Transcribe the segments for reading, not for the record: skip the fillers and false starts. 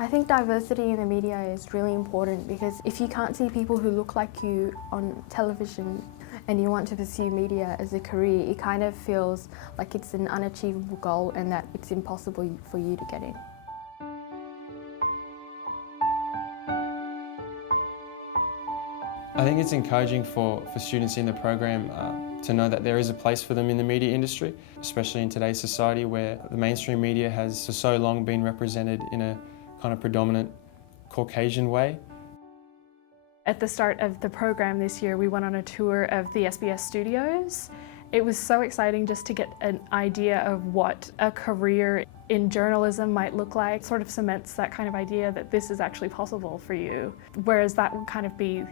I think diversity in the media is really important because if you can't see people who look like you on television and you want to pursue media as a career, it kind of feels like it's an unachievable goal and that it's impossible for you to get in. I think it's encouraging for students in the program to know that there is a place for them in the media industry, especially in today's society where the mainstream media has for so long been represented in a kind of predominant Caucasian way. At the start of the program this year, we went on a tour of the SBS studios. It was so exciting just to get an idea of what a career in journalism might look like. It sort of cements that kind of idea that this is actually possible for you, whereas that would kind of be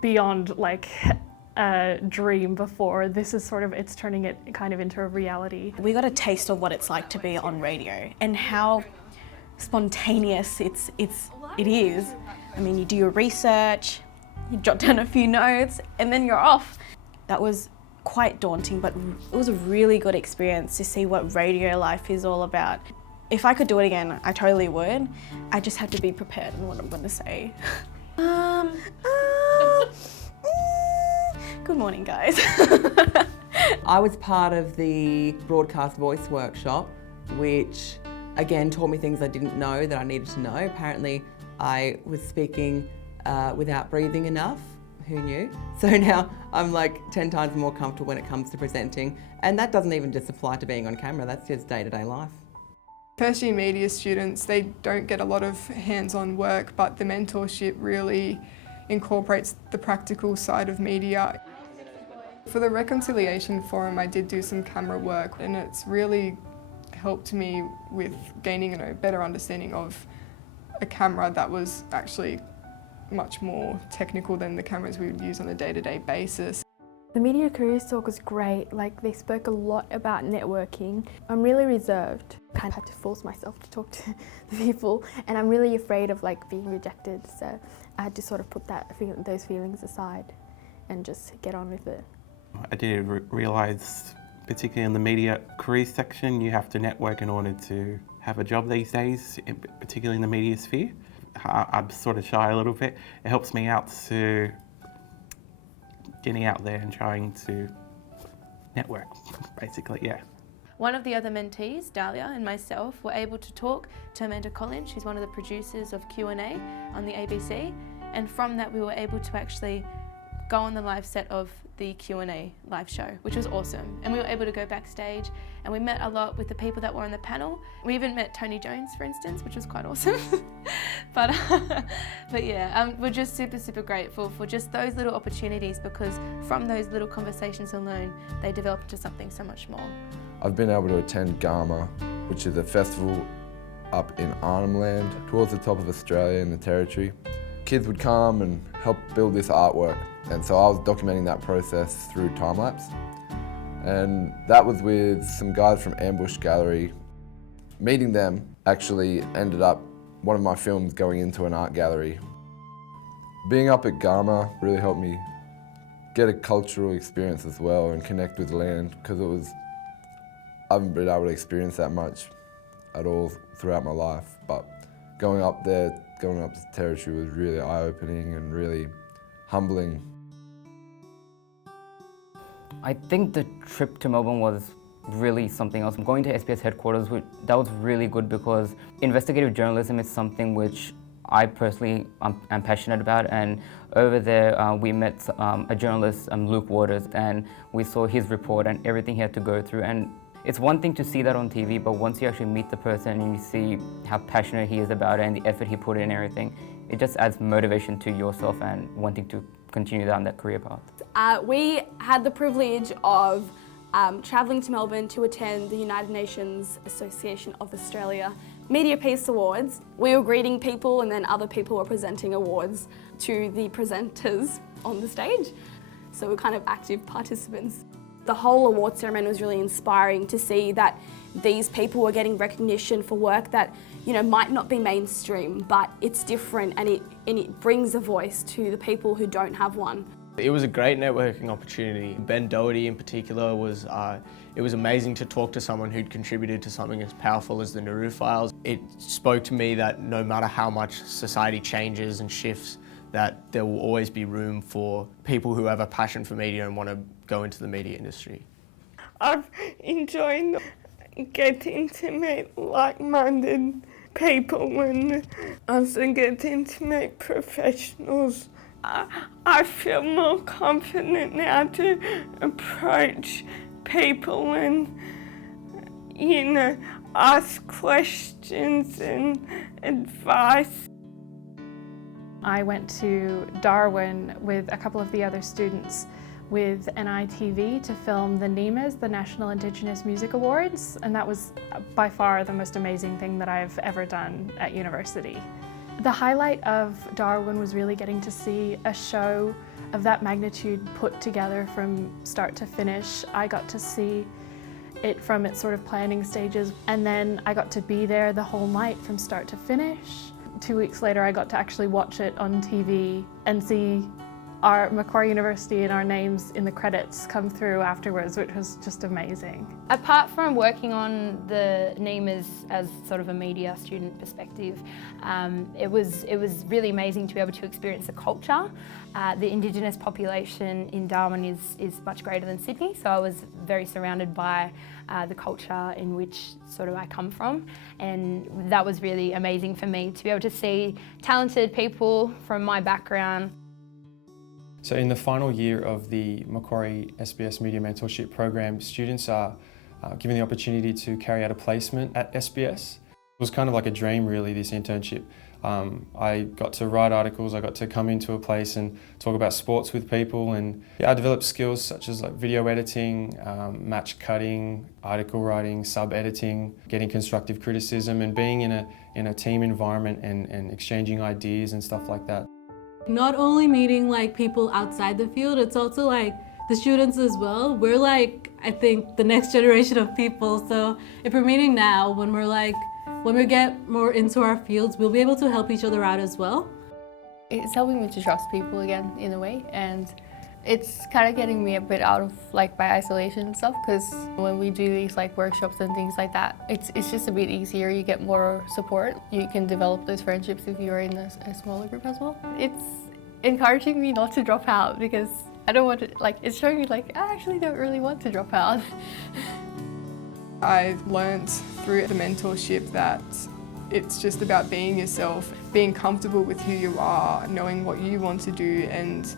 beyond like a dream before. This is sort of, it's turning it kind of into a reality. We got a taste of what it's like to be on radio and how spontaneous it is. I mean, you do your research, you jot down a few notes, and then you're off. That was quite daunting, but it was a really good experience to see what radio life is all about. If I could do it again, I totally would. I just have to be prepared in what I'm going to say. Good morning, guys. I was part of the broadcast voice workshop, which again taught me things I didn't know that I needed to know. Apparently I was speaking without breathing enough. Who knew? So now I'm like 10 times more comfortable when it comes to presenting, and that doesn't even just apply to being on camera, that's just day-to-day life. First year media students, they don't get a lot of hands-on work, but the mentorship really incorporates the practical side of media. For the Reconciliation Forum, I did do some camera work, and it's really helped me with gaining a better understanding of a camera that was actually much more technical than the cameras we would use on a day-to-day basis. The Media Careers Talk was great, like they spoke a lot about networking. I'm really reserved, kind of had to force myself to talk to the people, and I'm really afraid of like being rejected, so I had to sort of put those feelings aside and just get on with it. I did realise, particularly in the media careers section, you have to network in order to have a job these days, particularly in the media sphere. I'm sort of shy a little bit. It helps me out to getting out there and trying to network, basically, yeah. One of the other mentees, Dahlia, and myself were able to talk to Amanda Collins. She's one of the producers of Q&A on the ABC, and from that we were able to actually go on the live set of the Q&A live show, which was awesome. And we were able to go backstage and we met a lot with the people that were on the panel. We even met Tony Jones, for instance, which was quite awesome. but yeah, we're just super grateful for just those little opportunities, because from those little conversations alone, they develop into something so much more. I've been able to attend GAMA, which is a festival up in Arnhem Land, towards the top of Australia in the Territory. Kids would come and help build this artwork, and so I was documenting that process through time-lapse. And that was with some guys from Ambush Gallery. Meeting them actually ended up one of my films going into an art gallery. Being up at GAMA really helped me get a cultural experience as well and connect with land, because I haven't been able to experience that much at all throughout my life, but going up to the Territory was really eye-opening and really humbling. I think the trip to Melbourne was really something else. Going to SBS headquarters, that was really good, because investigative journalism is something which I personally am passionate about, and over there we met a journalist, Luke Waters, and we saw his report and everything he had to go through. And it's one thing to see that on TV, but once you actually meet the person and you see how passionate he is about it and the effort he put in and everything, it just adds motivation to yourself and wanting to continue down that career path. We had the privilege of travelling to Melbourne to attend the United Nations Association of Australia Media Peace Awards. We were greeting people, and then other people were presenting awards to the presenters on the stage. So we're kind of active participants. The whole award ceremony was really inspiring to see that these people were getting recognition for work that, you know, might not be mainstream, but it's different, and it brings a voice to the people who don't have one. It was a great networking opportunity. Ben Doherty in particular was, it was amazing to talk to someone who'd contributed to something as powerful as the Nauru files. It spoke to me that no matter how much society changes and shifts, that there will always be room for people who have a passion for media and want to go into the media industry. I've enjoyed getting to meet like-minded people and also getting to meet professionals. I feel more confident now to approach people and, you know, ask questions and advice. I went to Darwin with a couple of the other students with NITV to film the NIMAs, the National Indigenous Music Awards, and that was by far the most amazing thing that I've ever done at university. The highlight of Darwin was really getting to see a show of that magnitude put together from start to finish. I got to see it from its sort of planning stages, and then I got to be there the whole night from start to finish. 2 weeks later I got to actually watch it on TV and see our Macquarie University and our names in the credits come through afterwards, which was just amazing. Apart from working on the NIMAs as sort of a media student perspective, it was really amazing to be able to experience the culture. The Indigenous population in Darwin is much greater than Sydney, so I was very surrounded by the culture in which sort of I come from, and that was really amazing for me to be able to see talented people from my background. So in the final year of the Macquarie SBS Media Mentorship program, students are given the opportunity to carry out a placement at SBS. It was kind of like a dream really, this internship. I got to write articles, I got to come into a place and talk about sports with people, and I developed skills such as like video editing, match cutting, article writing, sub-editing, getting constructive criticism, and being in a team environment and exchanging ideas and stuff like that. Not only meeting like people outside the field, it's also like the students as well. We're like, I think, the next generation of people. So if we're meeting now, when we get more into our fields, we'll be able to help each other out as well. It's helping me to trust people again in a way, and it's kind of getting me a bit out of like my isolation and stuff, because when we do these like workshops and things like that, it's just a bit easier. You get more support. You can develop those friendships if you're in a smaller group as well. It's encouraging me not to drop out, because I don't want to, like, it's showing me like I actually don't really want to drop out. I learnt through the mentorship that it's just about being yourself, being comfortable with who you are, knowing what you want to do, and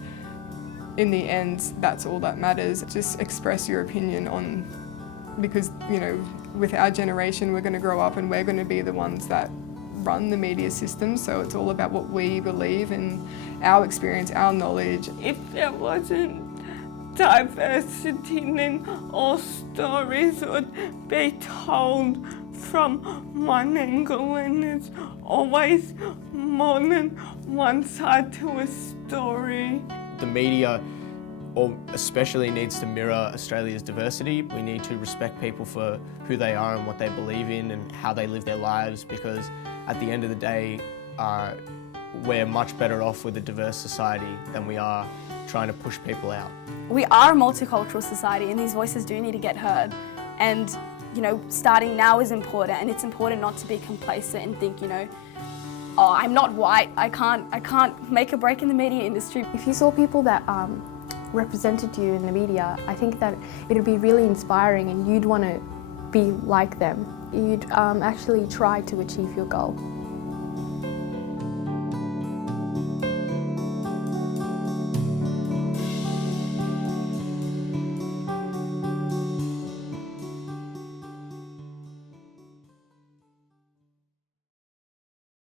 in the end, that's all that matters. Just express your opinion on, because, you know, with our generation, we're going to grow up and we're going to be the ones that run the media system, so it's all about what we believe and our experience, our knowledge. If there wasn't diversity, then all stories would be told from one angle, and there's always more than one side to a story. The media especially needs to mirror Australia's diversity. We need to respect people for who they are and what they believe in and how they live their lives, because at the end of the day, we're much better off with a diverse society than we are trying to push people out. We are a multicultural society, and these voices do need to get heard. And, you know, starting now is important, and it's important not to be complacent and think, you know, oh, I'm not white, I can't make a break in the media industry. If you saw people that represented you in the media, I think that it would be really inspiring, and you'd want to be like them. You'd actually try to achieve your goal.